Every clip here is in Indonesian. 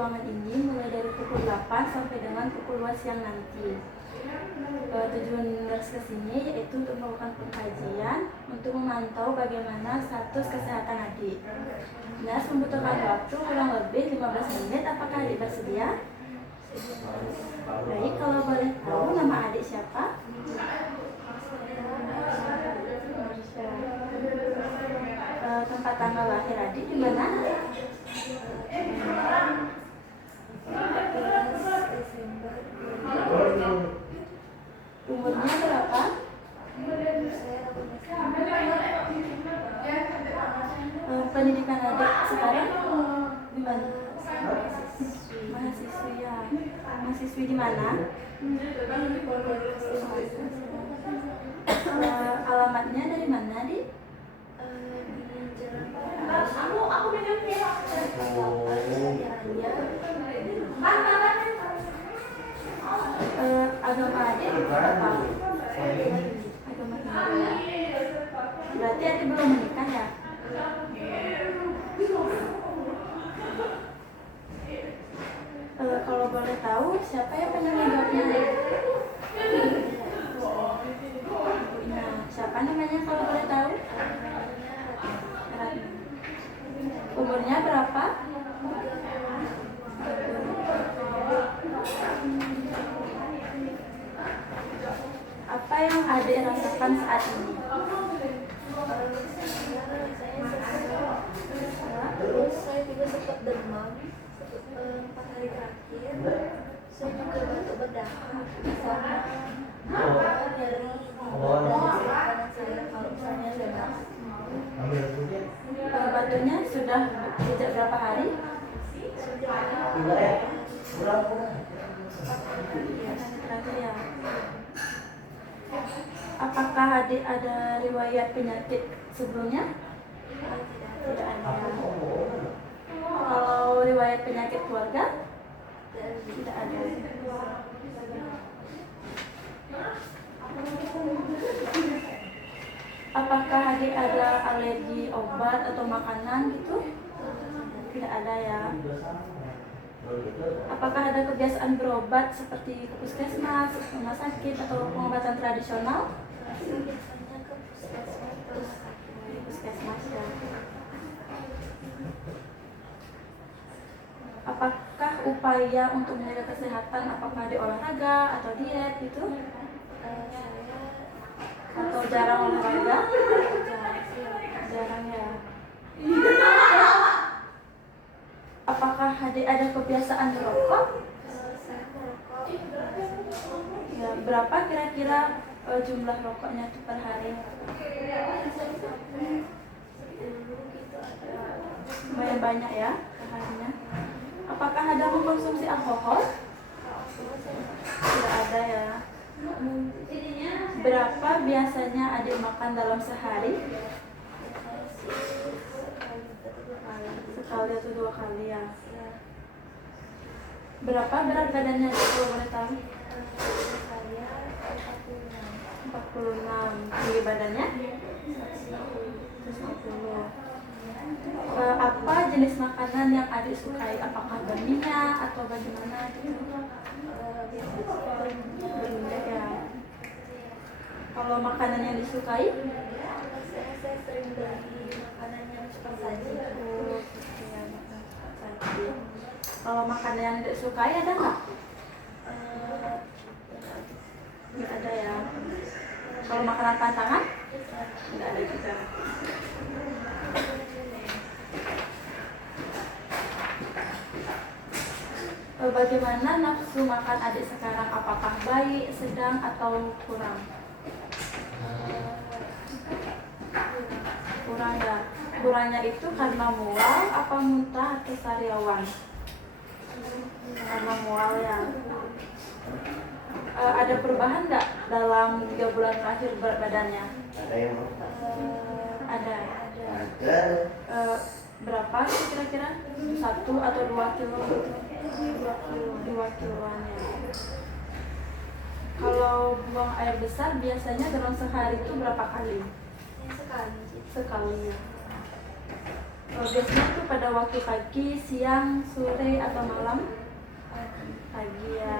ruangan ini mulai dari pukul 8 sampai dengan pukul 2 siang nanti. Tujuan nurse kesini yaitu untuk melakukan pengkajian untuk memantau bagaimana status kesehatan adik. Nurse membutuhkan waktu kurang lebih 15 menit. Apakah adik bersedia? Baik, kalau boleh tahu nama adik siapa? Tempat tanggal lahir adik di mana? Umurnya berapa? Pendidikan adik sekarang di mana? Mahasiswi ya. Mahasiswi di mana? Alamatnya dari mana, Dik? Aku agama adik apa? Agama Hindu. Berarti adik belum menikah ya? Kalau boleh tahu siapa yang penanggung jawabnya? Nah, siapa namanya kalau boleh tahu? Umurnya berapa? Apa yang adik rasakan saat ini? Saya juga sempat demam 4 hari terakhir. Saya juga batuk berdahak sama nyeri di kanan saya kalau misalnya lemas. Batunya sudah sejak berapa hari? Terakhir ya. Apakah adik ada riwayat penyakit sebelumnya? Tidak ada. Kalau riwayat penyakit keluarga? Tidak ada. Apakah adik ada alergi obat atau makanan gitu? Tidak ada ya. Apakah ada kebiasaan berobat seperti ke puskesmas, rumah sakit atau pengobatan tradisional? Biasanya ke Puskesmas ya. Apakah upaya untuk menjaga kesehatan, apakah di olahraga atau diet gitu? Atau jarang olahraga? Jarang ya. Apakah adik ada kebiasaan merokok? saya merokok. Ya, berapa kira-kira jumlah rokoknya itu per hari? Lumayan banyak ya perharinya. Apakah ada mengkonsumsi alkohol? Tidak ada ya. Berapa biasanya adik makan dalam sehari? Sekali atau 2 kali ya. Berapa berat badannya adik kalau boleh tahu? Saya 46. Tinggi badannya? 150. Apa jenis makanan yang adik sukai? Apakah berminyak atau bagaimana gitu? Berminyak ya. Kalau makanan yang disukai? saya sering beli makanan yang cepat saji. Kalau makanan yang tidak sukai ada nggak? Nggak ada ya. Kalau makanan pantangan? Nggak ada juga. Bagaimana nafsu makan adik sekarang? Apakah baik, sedang, atau kurang? Kurang ya. Kurangnya itu karena mual, apa muntah, atau sariawan? Karena mual ya. Ada perubahan nggak dalam 3 bulan terakhir berat badannya? Ada. Berapa sih kira-kira? 1 atau 2 kilo? 2 kiloan ya. Kalau buang air besar biasanya dalam sehari itu berapa kali? Sekali. Sekali ya. Biasanya itu pada waktu pagi, siang, sore, atau malam? pagi. Pagi ya.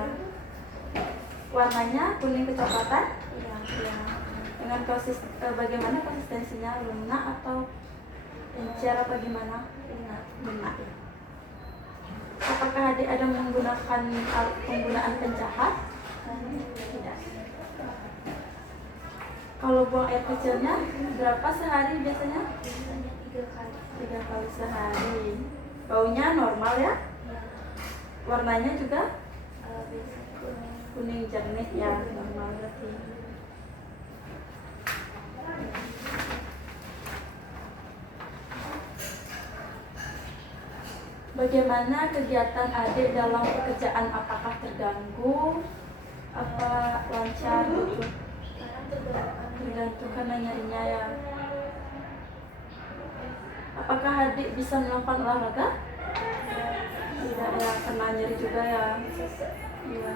Warnanya kuning kecoklatan? Iya. Ya. Dengan bagaimana konsistensinya, lunak atau encer apa gimana? Lunak. Lunak ya. Apakah adik ada menggunakan penggunaan penjahat? Tidak. Kalau buang air kecilnya berapa sehari biasanya? Biasanya 3 kali. 3 kali sehari. Baunya normal ya? Ya. Warnanya juga Biasanya kuning. kuning jernih ya, normal berarti. Bagaimana kegiatan adik dalam pekerjaan? Apakah terganggu? Apa lancar gitu? Sekarang tergantung. Tergantung karena nyarinya ya. Apakah adik bisa melakukan olahraga? Tidak ya, karena nyeri juga ya. Iya.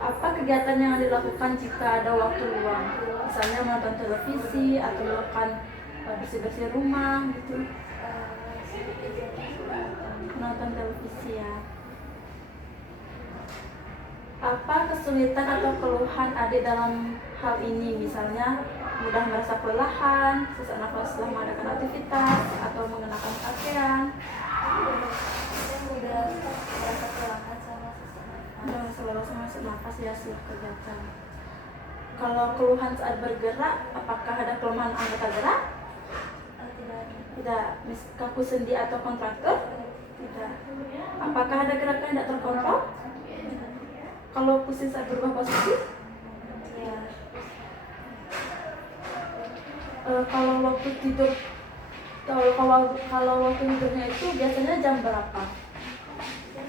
Apa kegiatan yang dilakukan jika ada waktu luang? Misalnya menonton televisi atau melakukan bersih-bersih rumah gitu. Menonton televisi ya. Apa kesulitan atau keluhan adik dalam hal ini? Misalnya mudah merasa kelelahan, sesak nafas setelah mengadakan aktivitas, atau mengenakan pakaian. Saya mudah merasa kelelahan sama sesak nafas. Selalu sama sesak nafas ya setelah kegiatan. Kalau keluhan saat bergerak, apakah ada kelemahan anggota gerak? Tidak. Tidak. Kaku sendi atau kontraktor? Tidak. Apakah ada gerakan yang tidak terkontrol? Kalau pusing saat berubah posisi? Ya. Kalau waktu tidur, kalau waktu tidurnya itu biasanya jam berapa?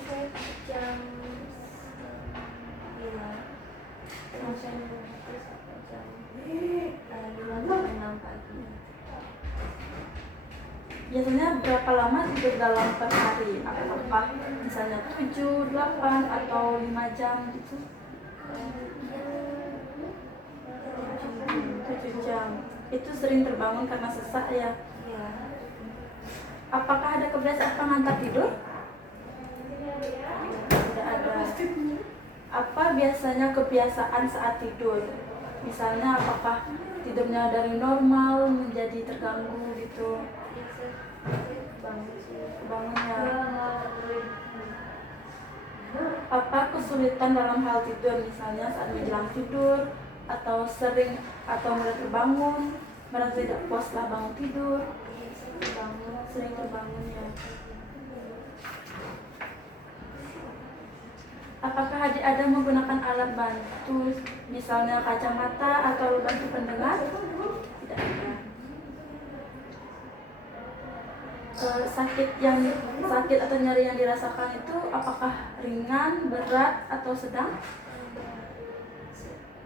Saya jam 9 sampai jam 5 sampai 6 pagi. Biasanya berapa lama tidur dalam per hari? Apakah misalnya 7, 8, atau 5 jam gitu? 7 jam. Itu sering terbangun karena sesak ya? Ya. Apakah ada kebiasaan pengantar tidur? Tidak ada. Apa biasanya kebiasaan saat tidur? Misalnya apakah tidurnya dari normal menjadi terganggu gitu? Bangun sih. Bangunnya. Apa kesulitan dalam hal tidur? Misalnya saat menjelang tidur, atau sering atau mulai terbangun, merasa tidak puas setelah bangun tidur, sering terbangun ya. Apakah adik ada menggunakan alat bantu, misalnya kacamata atau alat bantu pendengar? Tidak ada. Sakit atau nyeri yang dirasakan itu apakah ringan, berat, atau sedang?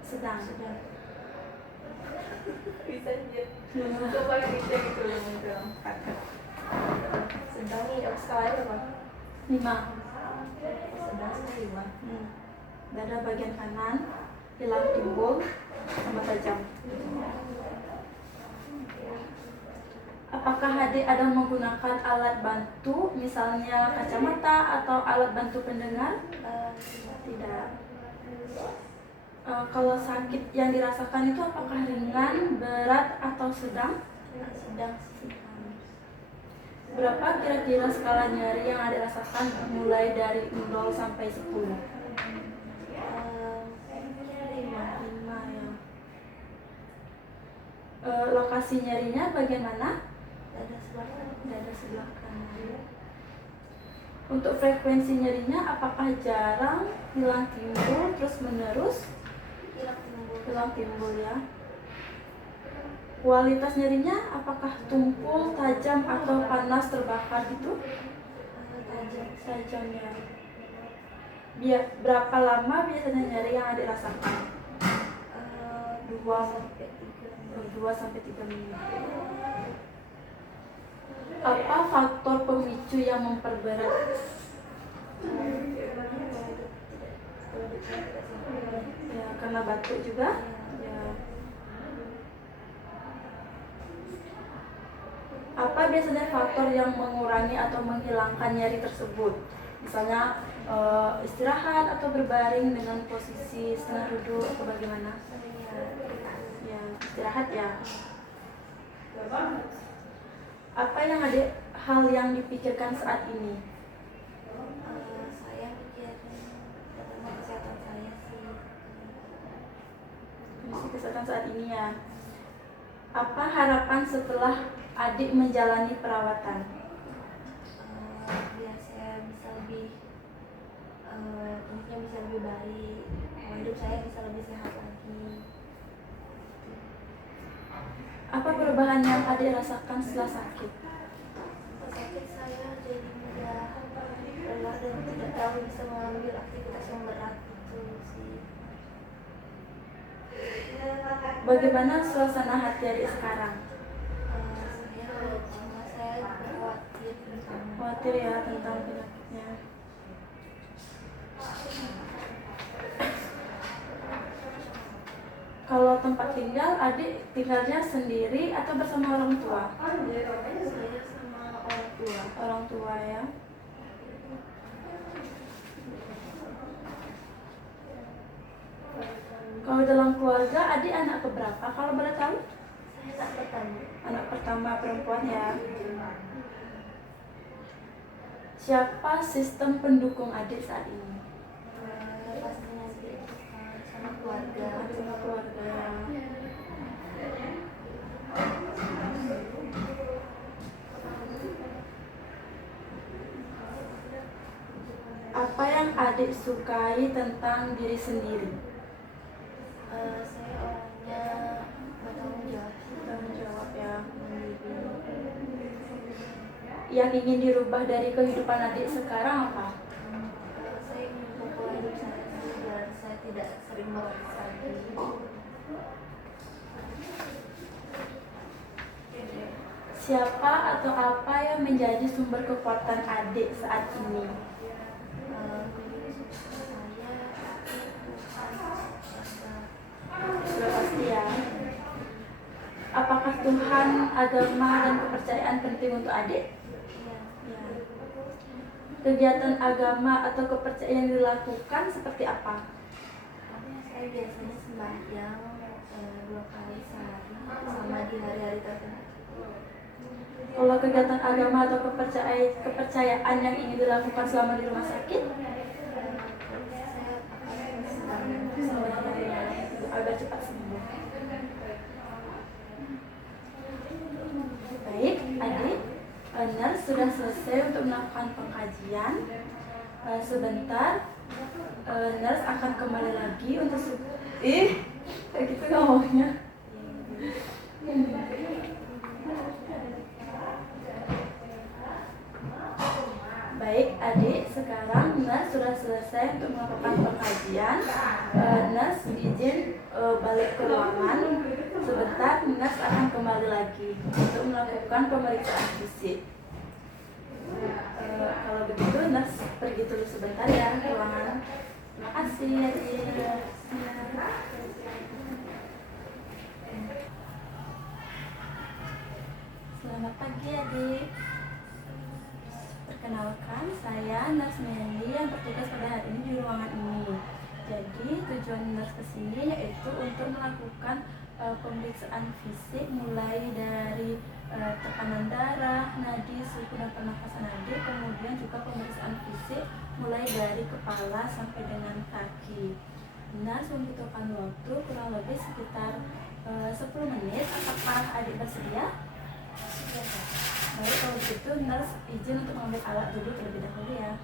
Sedang. Bisa aja. Coba kita gitu loh. Sedang nih, skala berapa? 5. Sedang sih 5. Dada bagian kanan, hilang timbul, sama tajam. Apakah adik ada menggunakan alat bantu, misalnya kacamata atau alat bantu pendengar? Tidak. Kalau sakit yang dirasakan itu apakah ringan, berat, atau sedang? Sedang. Berapa kira-kira skala nyeri yang adik rasakan mulai dari 0 sampai 10? 5 ya. Lokasi nyerinya bagaimana? Dada sebelah kanan. Untuk frekuensi nyerinya apakah jarang, hilang timbul, terus menerus? Hilang timbul ya. Kualitas nyerinya apakah tumpul, tajam, atau panas terbakar gitu? Tajam ya. Berapa lama biasanya nyeri yang adik rasakan? 2 sampai 3 menit. Apa faktor pemicu yang memperberat? Ya, karena batuk juga. Ya. Apa biasanya faktor yang mengurangi atau menghilangkan nyeri tersebut? Misalnya istirahat atau berbaring dengan posisi setengah duduk atau bagaimana? Ya, istirahat ya. Apa yang ada hal yang dipikirkan saat ini? Saya mikirin tentang kesehatan saya sih. Kondisi kesehatan saat ini ya. Apa harapan setelah adik menjalani perawatan? Biar saya bisa lebih bisa lebih baik, hidup saya bisa lebih sehat lagi. Apa perubahan yang adik rasakan setelah sakit? Sakit saya jadi mudah lelah dan tidak terlalu bisa mengambil aktivitas yang berat itu sih. Bagaimana suasana hati adik sekarang? Saya Khawatir ya tentang penyakitnya. Kalau tempat tinggal, adik tinggalnya sendiri atau bersama orang tua? Saya sama orang tua. Orang tua ya. Kalau dalam keluarga, adik anak keberapa? Kalau boleh tahu? Saya anak pertama. Anak pertama perempuan ya. Siapa sistem pendukung adik saat ini? Pastinya sih sama keluarga. Sama keluarga. Apa yang adik sukai tentang diri sendiri? Saya orangnya bertanggung jawab. Tanggung jawab ya. Yang ingin dirubah dari kehidupan adik sekarang apa? Saya ingin pola hidup saya biar saya tidak sering merokok lagi. Siapa atau apa yang menjadi sumber kekuatan adik saat ini? Sudah pasti ya. Apakah Tuhan, agama, dan kepercayaan penting untuk adik? Ya. Kegiatan agama atau kepercayaan yang dilakukan seperti apa? Saya biasanya sembahyang 2 kali sehari sama di hari-hari tertentu. Kalau kegiatan agama atau kepercayaan yang ingin dilakukan selama di rumah sakit? Saya akan Agar cepat sembuh. Baik, adik, nurse sudah selesai untuk melakukan pengkajian. Sebentar, nurse akan kembali lagi untuk kayak gitu ngomongnya. Baik adik, sekarang nurse sudah selesai untuk melakukan pengkajian. Nurse izin balik ke ruangan. Sebentar, nurse akan kembali lagi untuk melakukan pemeriksaan fisik. Kalau begitu, nurse pergi dulu sebentar ya ke ruangan. Terima kasih adik. Selamat pagi adik. Perkenalkan, saya Nurse Melly yang bertugas pada hari ini di ruangan ini. Jadi tujuan nurse kesini yaitu untuk melakukan pemeriksaan fisik mulai dari tekanan darah, nadi, suhu dan pernapasan adik, kemudian juga pemeriksaan fisik mulai dari kepala sampai dengan kaki. Nurse membutuhkan waktu kurang lebih sekitar 10 menit. Apakah adik bersedia? Baik, kalau begitu nurse izin untuk mengambil alat dulu terlebih dahulu ya.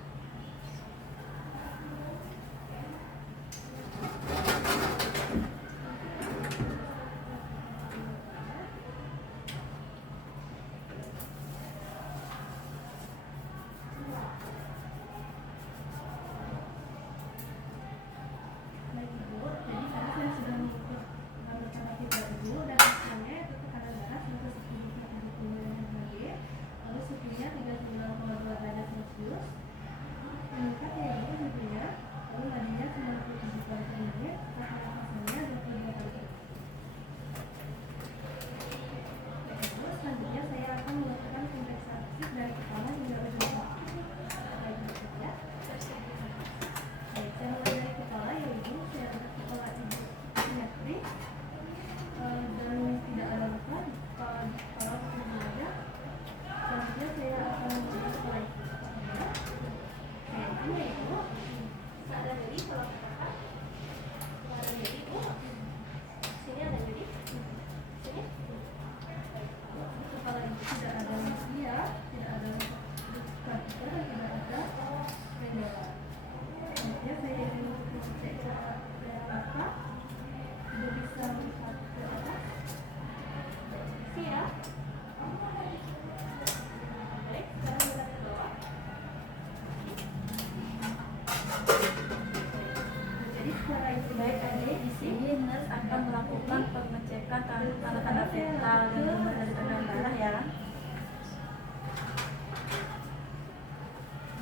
sini nurse akan melakukan pengecekan tanda-tanda vital dan nomor dari tekanan darah ya.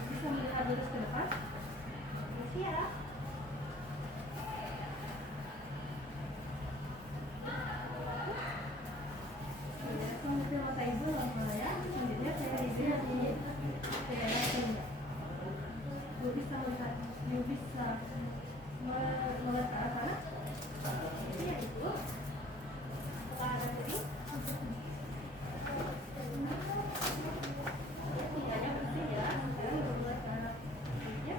Bisa melihat lurus ke depan. Ya. Kemudian mata ibu lama ya. Selanjutnya saya lihat ini. Saya lihat. Ibu bisa melihat. Ibu bisa melihat ke arah sana. Ini ya ibu. Ke arah kiri. Tinggalnya bersih ya. Sekarang ibu mulai ke arah kirinya.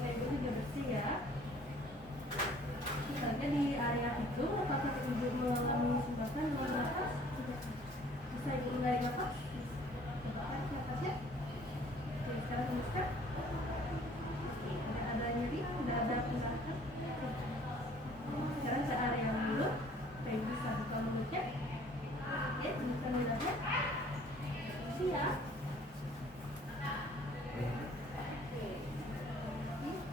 Ibu juga bersih ya. Misalnya di area itu, apakah ibu mengalami sumbatan dengan nafas? Bisa ibu mulai nafas? Coba nafasnya. Oke, sekarang tuliskan. Tidak ada nyeri, tidak ada pengarahan. Sekarang ke area mulut. Oke, ibu bisa buka mulutnya. Oke, tuliskan lidahnya. Bersih ya.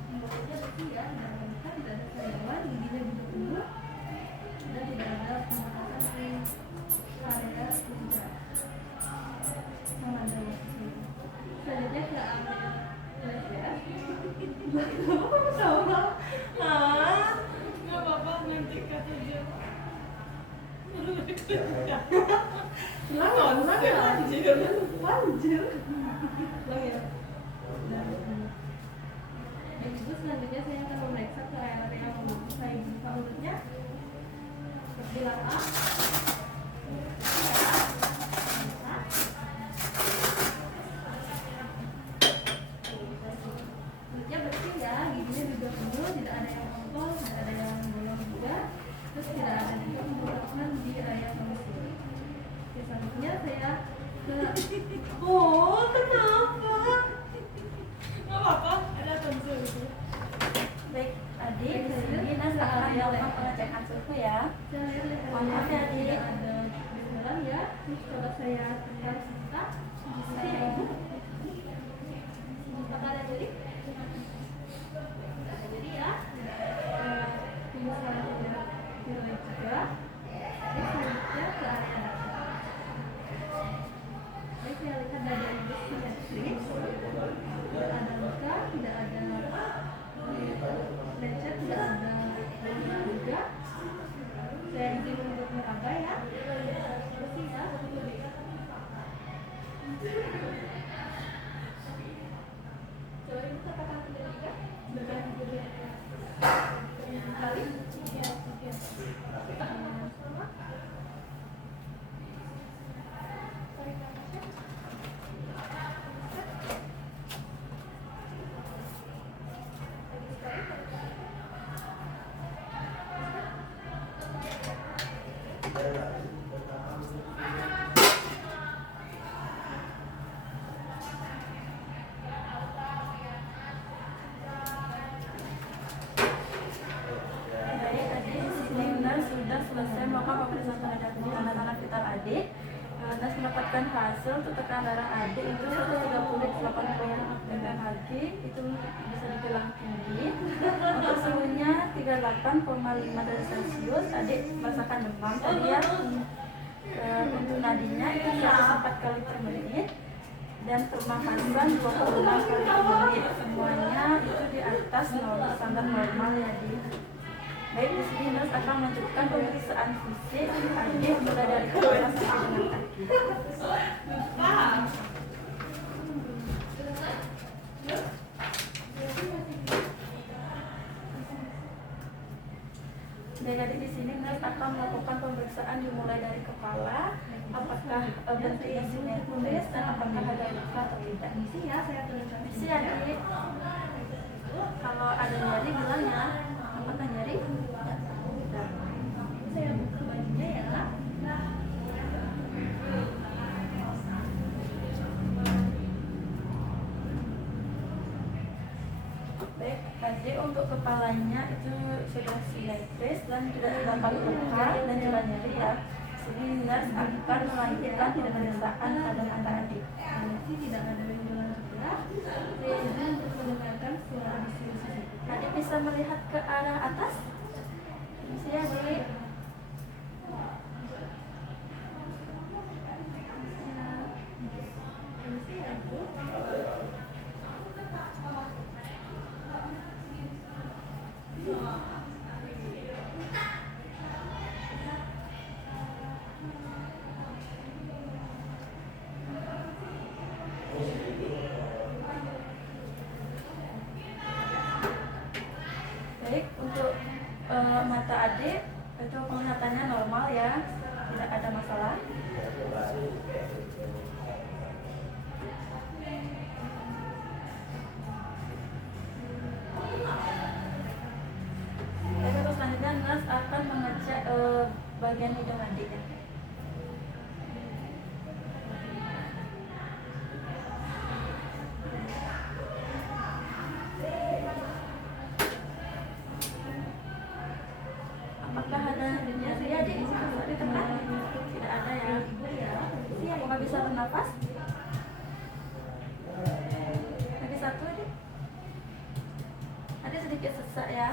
Mulutnya bersih ya, tidak ada luka, tidak ada sariawan, giginya juga tumbuh, dan tidak ada pembakaran di area lidah. Sama ada yang sesuai. Selanjutnya ke area leher. Kenapa kamu sama? Nggak apa-apa, nanti kata dia. Ulang ya. Anjir. Ulang ya. Ibu selanjutnya saya akan memeriksa ke area mulut. Saya buka mulutnya. Bilang A. Mulutnya bersih ya, giginya juga penuh, tidak ada yang kotor, tidak ada yang bolong juga, terus tidak ada juga pembengkakan di area tonsil. Oke, selanjutnya saya ke oh kenapa? Nggak apa-apa, ada tonsil itu. Baik, adik, di sini nurse akan melakukan pengecekan suhu ya. Saya lihat Maaf ya, Adik. tidak ada benjolan ya. Terus coba saya tekan cinta. Bisa ya ibu? Apakah ada jadi? Tidak ada jadi ya. Ini selanjutnya nilai juga. Ini selanjutnya ke area dada. Ini saya lihat dada ibu simetris. Tidak ada luka, tidak ada lecet, tidak ada luka juga. Saya izin untuk meraba ya. Bersih ya. Coba ibu katakan tidak juga. Benar juga. Kali. Ya, oke. Sama. Tarik nafasnya. Lagi sekali. Baik, tadi di sini nurse sudah selesai melakukan pemeriksaan tanda-tanda vital adik. Nurse mendapatkan hasil untuk tekanan darah adik itu 130/80 mmHg, itu bisa dibilang tinggi. Untuk suhunya 38,5 derajat Celcius. Adik merasakan demam tadi ya. Untuk nadinya itu 104 kali per menit dan pernafasan 26 kali per menit. Semuanya itu di atas standar normal ya di. Baik, di sini nurse akan melanjutkan pemeriksaan fisik adik mulai dari kepala sampai dengan kaki. Baik, adik di sini nurse akan melakukan pemeriksaan dimulai dari kepala, apakah bentuknya simetris dan apakah ada luka atau tidak. Misi ya, saya turunkan. Misi adik. Kalau ada nyeri bilang ya. Apakah nyeri? Tidak. Saya buka bajunya ya. Baik, tadi untuk kepalanya itu sudah simetris dan tidak terdapat luka dan juga nyeri ya. sini nurse akan melanjutkan pemeriksaan pada adik-adik. Nanti tidak ada gejala juga. Saya izin untuk mendengarkan suara bisik-bisik. Adik bisa melihat ke arah atas? Bisa ya, Adik? Baik, untuk mata adik itu penglihatannya normal ya, tidak ada masalah. Baik, untuk selanjutnya nurse akan mengecek bagian hidung adik ya. Apakah ada nyeri adik? Ditekan? Tidak ada ya. Apakah bisa bernafas? Lagi satu adik. Adik sedikit sesak ya.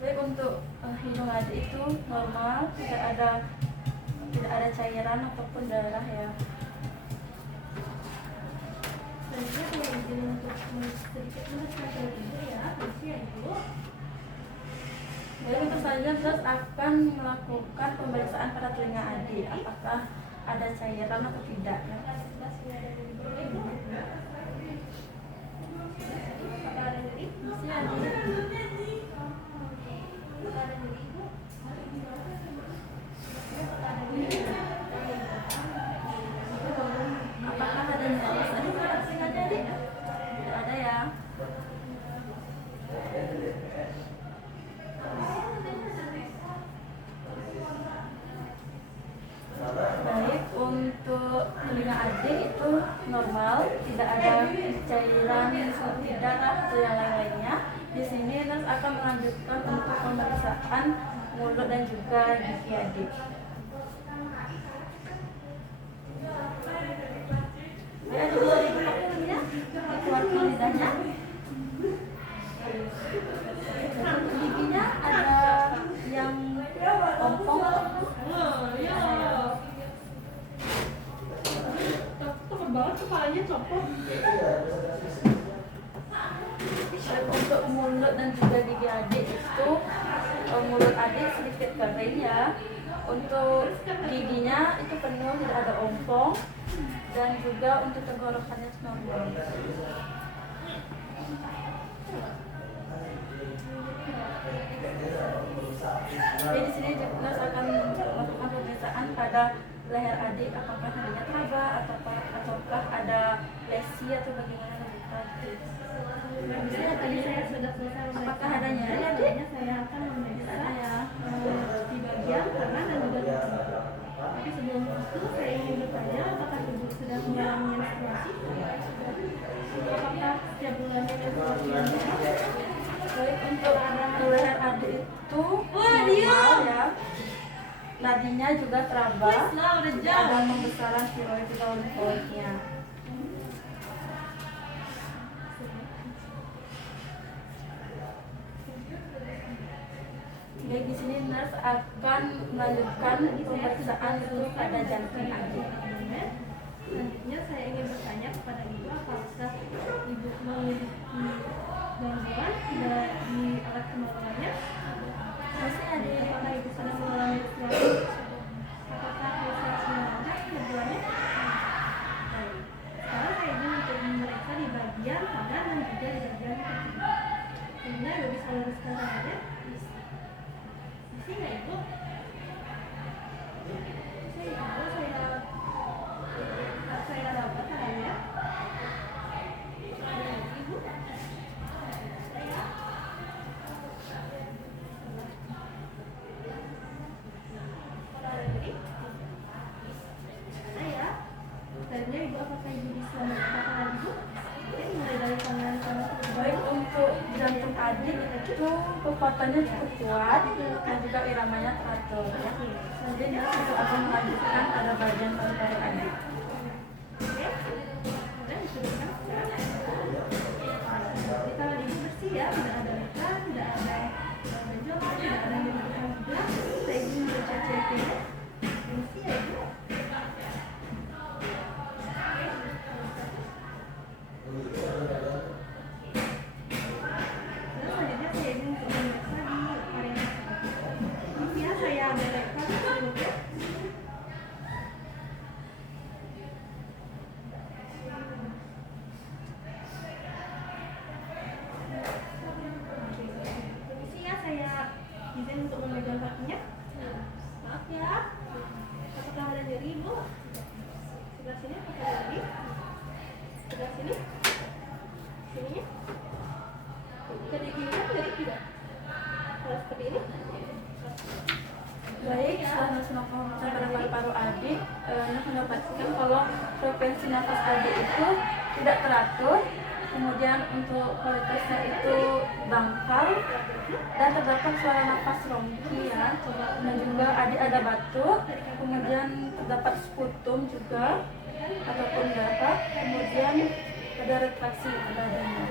Baik, untuk hidung adik itu normal, tidak ada cairan ataupun darah ya. Selanjutnya saya izin untuk sedikit menjelaskan ibu ya, permisi ya ibu. Baik, untuk selanjutnya terus akan melakukan pemeriksaan pada telinga adik, apakah ada cairan atau tidak ya. Masih adik. Apakah ada nyeri? Tadi pada telinga adik? Tidak ada ya. Baik, untuk telinga adik itu normal, tidak ada cairan seperti darah atau yang lain-lainnya. Di sini nurse akan melanjutkan untuk pemeriksaan mulut dan juga gigi adik. Ya, adik bisa dibuka mulutnya, dikeluarkan lidahnya. Untuk giginya ada yang ompong ataupun Takut banget kepalanya copot. untuk mulut dan juga gigi adik itu mulut adik sedikit kering ya. Untuk giginya itu penuh, tidak ada ompong, dan juga untuk tenggorokannya normal. Jadi di sini nurse akan melakukan pemeriksaan pada leher adik, apakah adanya traba ataukah ada lesi atau bagaimana luka. Bisa tadi saya sudah selesai Apakah ada nyeri adik? Selanjutnya saya akan memeriksa Ya. di bagian kanan dan juga kiri. Tapi sebelum itu saya ingin bertanya apakah ibu sedang mengalami menstruasi? Apakah setiap bulannya menstruasi? Baik, untuk leher adik itu normal ya. Nadinya juga teraba, tidak ada pembesaran tiroid atau limfoidnya. Baik, di sini nurse akan melanjutkan pemeriksaan untuk pada jantung adik. Selanjutnya saya ingin bertanya kepada ibu apakah ibu memiliki gangguan di alat kemaluannya? Masih adik. Apakah ibu sedang mengalami menstruasi? Apakah menstruasinya lancar setiap bulannya? Baik. Sekarang saya ingin untuk memeriksa di bagian kanan dan juga di bagian kiri. Sehingga ibu bisa luruskan tangannya. Bisa nggak ibu? Bisa ibu, saya dapat tangannya. Ibu. Ayah, tadinya ibu apakah ibu bisa mengatakan ibu? Oke, mulai dari tangan kanan ke Baik, untuk jantung adik itu kekuatannya cukup kuat dan juga iramanya teratur ya. Jadi nurse itu akan melanjutkan pada bagian paru-paru adik. Oke, udah disuruhkan sekarang. Jadi kalau ibu bersih ya, tidak ada luka, tidak ada benjolan, tidak ada yang juga. Saya ingin baca CT-nya. Bersih ya ibu. Terus selanjutnya saya ingin untuk memeriksa di area ini ya, saya belokkan dulu. Permisi ya, saya izin untuk memegang kakinya. Maaf ya. Apakah ada nyeri ibu? Sebelah sini apakah ada nyeri? Sebelah sini? Sininya? Jadi gini kan nyeri tidak? Kalau seperti ini? Baik, setelah nurse melakukan pemeriksaan pada paru-paru adik, nurse mendapatkan kalau frekuensi nafas adik itu tidak teratur, kemudian untuk kualitasnya itu dangkal dan terdapat suara nafas ronki ya, dan juga adik ada batuk, kemudian terdapat sputum juga ataupun darah, kemudian ada retraksi pada dadanya.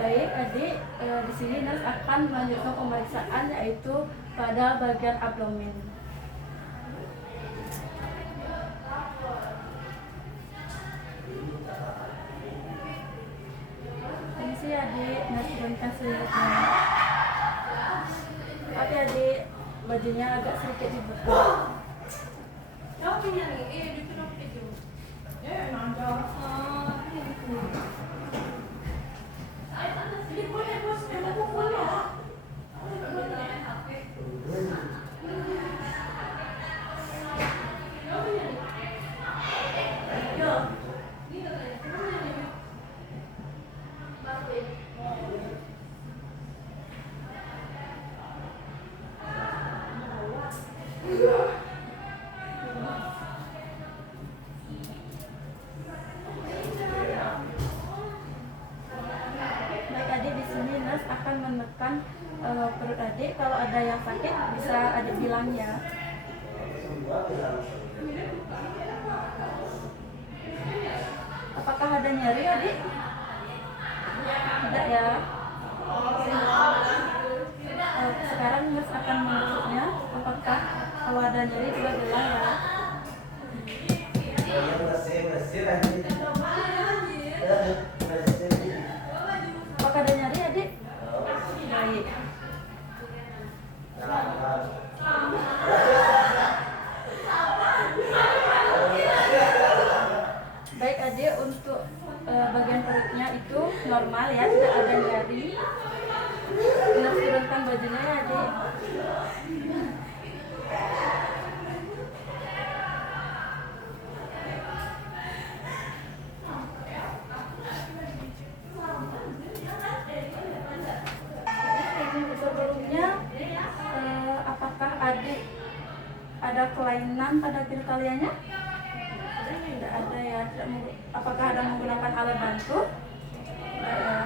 Baik, adik, di sini nurse akan melanjutkan pemeriksaan yaitu pada bagian abdomen. Permisi adik, nurse turunkan selimutnya. Tapi adik, bajunya agak sedikit dibuka. Baik adik, di sini nurse akan menekan perut adik. Kalau ada yang sakit bisa adik bilang ya. Apakah ada nyeri adik? Tidak ya. Sekarang nurse akan menusuknya. Apakah kalau ada nyeri juga bilang ya. Apakah ada nyeri adik? Baik. Baik adik, untuk bagian perutnya itu normal ya, tidak ada nyeri. Nurse turunkan bajunya ya adik. Sebelumnya, apakah adik ada kelainan pada genitalianya? Tidak ada ya. Apakah ada menggunakan alat bantu? Tidak ya.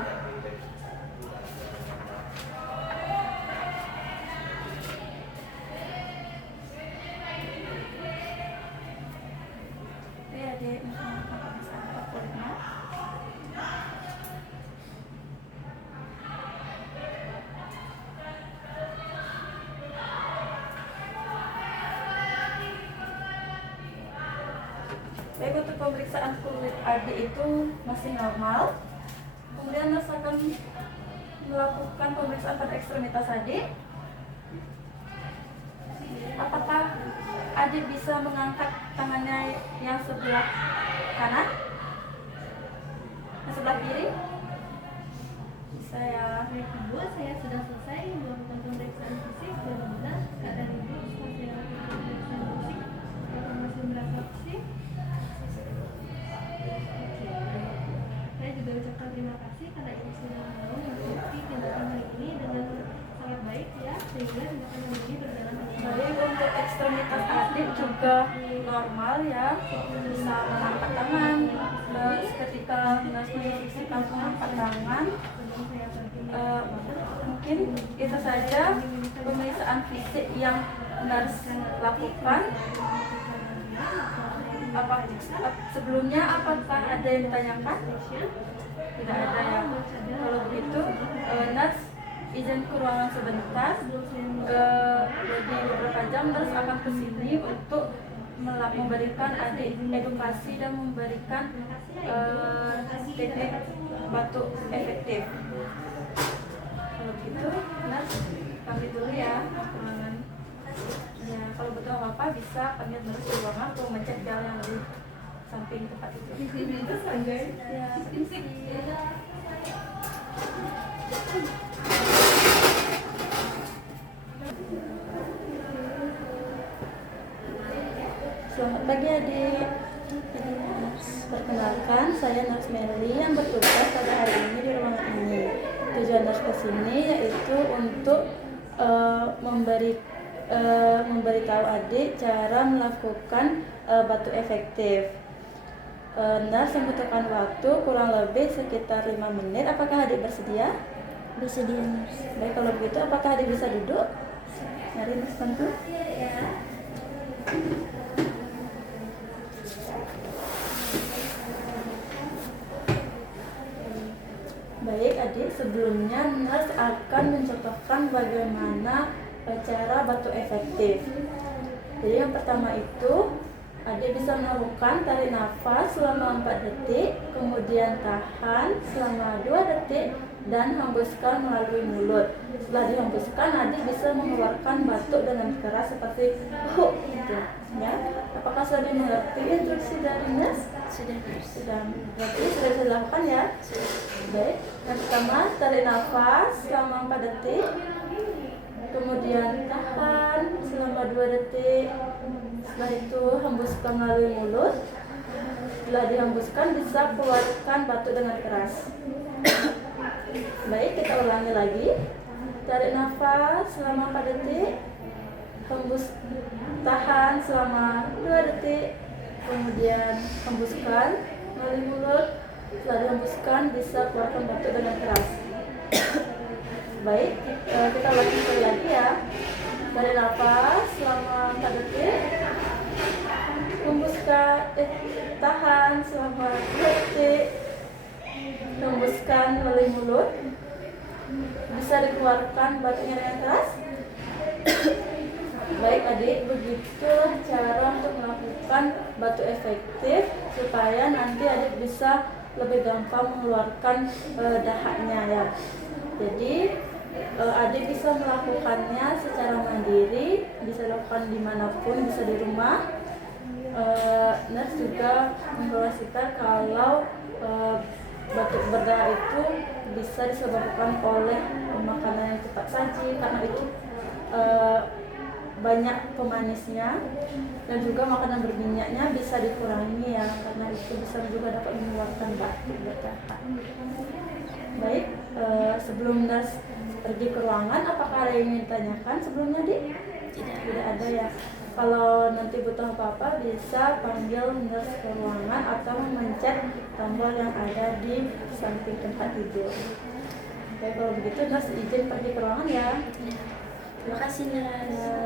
Oke adik, melakukan pemeriksaan kulitnya. Baik, untuk pemeriksaan kulit adik itu masih normal. Kemudian nurse akan melakukan pemeriksaan pada ekstremitas adik. Apakah adik bisa mengangkat tangannya yang sebelah kanan? Yang sebelah kiri? Bisa ya. Baik ibu, saya sudah selesai melakukan pemeriksaan fisik. Alhamdulillah keadaan ibu setelah saya lakukan pemeriksaan fisik, apakah masih merasa pusing? Saya juga ucapkan terima kasih karena ibu sudah mau mengikuti tindakan hari ini dengan sangat baik ya, sehingga tindakan hari ini berjalan dengan baik. Baik, untuk ekstremitas adik juga normal ya, bisa mengangkat tangan ketika nurse menginstruksikan mengangkat tangan, mungkin itu saja pemeriksaan fisik yang nurse lakukan. Sebelumnya apakah ada yang ditanyakan? Tidak ada ya. Kalau begitu, nurse izin ke ruangan sebentar. Jadi beberapa jam nurse akan ke sini untuk memberikan adik edukasi dan memberikan teknik batuk efektif. Kalau begitu, nurse pamit dulu ya. Ya, kalau butuh apa-apa bisa panggil nurse di ruangan atau mencet bel yang di samping tempat itu. Ya, selamat pagi adik. Perkenalkan, saya Nurse Merly yang bertugas pada hari ini di ruangan ini. Tujuan nurse kesini yaitu untuk memberitahu adik cara melakukan batuk efektif. Nurse membutuhkan waktu kurang lebih sekitar 5 menit. Apakah adik bersedia? Bersedia, nurse. Baik, kalau begitu apakah adik bisa duduk? Mari nurse bantu. Baik adik, sebelumnya nurse akan mencontohkan bagaimana cara batuk efektif. Jadi yang pertama itu adik bisa melakukan tarik nafas selama 4 detik, kemudian tahan selama 2 detik dan hembuskan melalui mulut. Setelah dihembuskan, adik bisa mengeluarkan batuk dengan keras seperti huk gitu. Ya. Apakah sudah dimengerti instruksi dari nurse? Sudah. Berarti sudah dilakukan ya? Baik. Yang pertama, tarik nafas selama 4 detik. Kemudian tahan selama 2 detik. Setelah itu hembuskan melalui mulut. Setelah dihembuskan bisa keluarkan batuk dengan keras. Baik, kita ulangi lagi. Tarik nafas selama 4 detik. Tahan selama 2 detik. Kemudian hembuskan melalui mulut. Setelah dihembuskan bisa keluarkan batuk dengan keras. Baik, kita ulangi sekali lagi ya. Tarik nafas selama 4 detik. Hembuskan, tahan selama 2 detik. Hembuskan melalui mulut. Bisa dikeluarkan batuknya dengan keras. Baik adik, begitulah cara untuk melakukan batuk efektif supaya nanti adik bisa lebih gampang mengeluarkan dahaknya ya. Jadi adik bisa melakukannya secara mandiri, bisa dilakukan dimanapun, bisa di rumah. Nurse juga menginformasikan kalau batuk berdahak itu bisa disebabkan oleh makanan yang cepat saji karena itu banyak pemanisnya, dan juga makanan berminyaknya bisa dikurangi ya, karena itu bisa juga dapat mengeluarkan batuk berdahak. Baik, sebelum nurse pergi ke ruangan, apakah ada yang ingin ditanyakan sebelumnya, Dik? Tidak ada ya. Kalau nanti butuh apa-apa bisa panggil nurse ke ruangan atau memencet tombol yang ada di samping tempat tidur. Oke, kalau begitu nurse izin pergi ke ruangan ya. Terima kasih, nurse. Ya.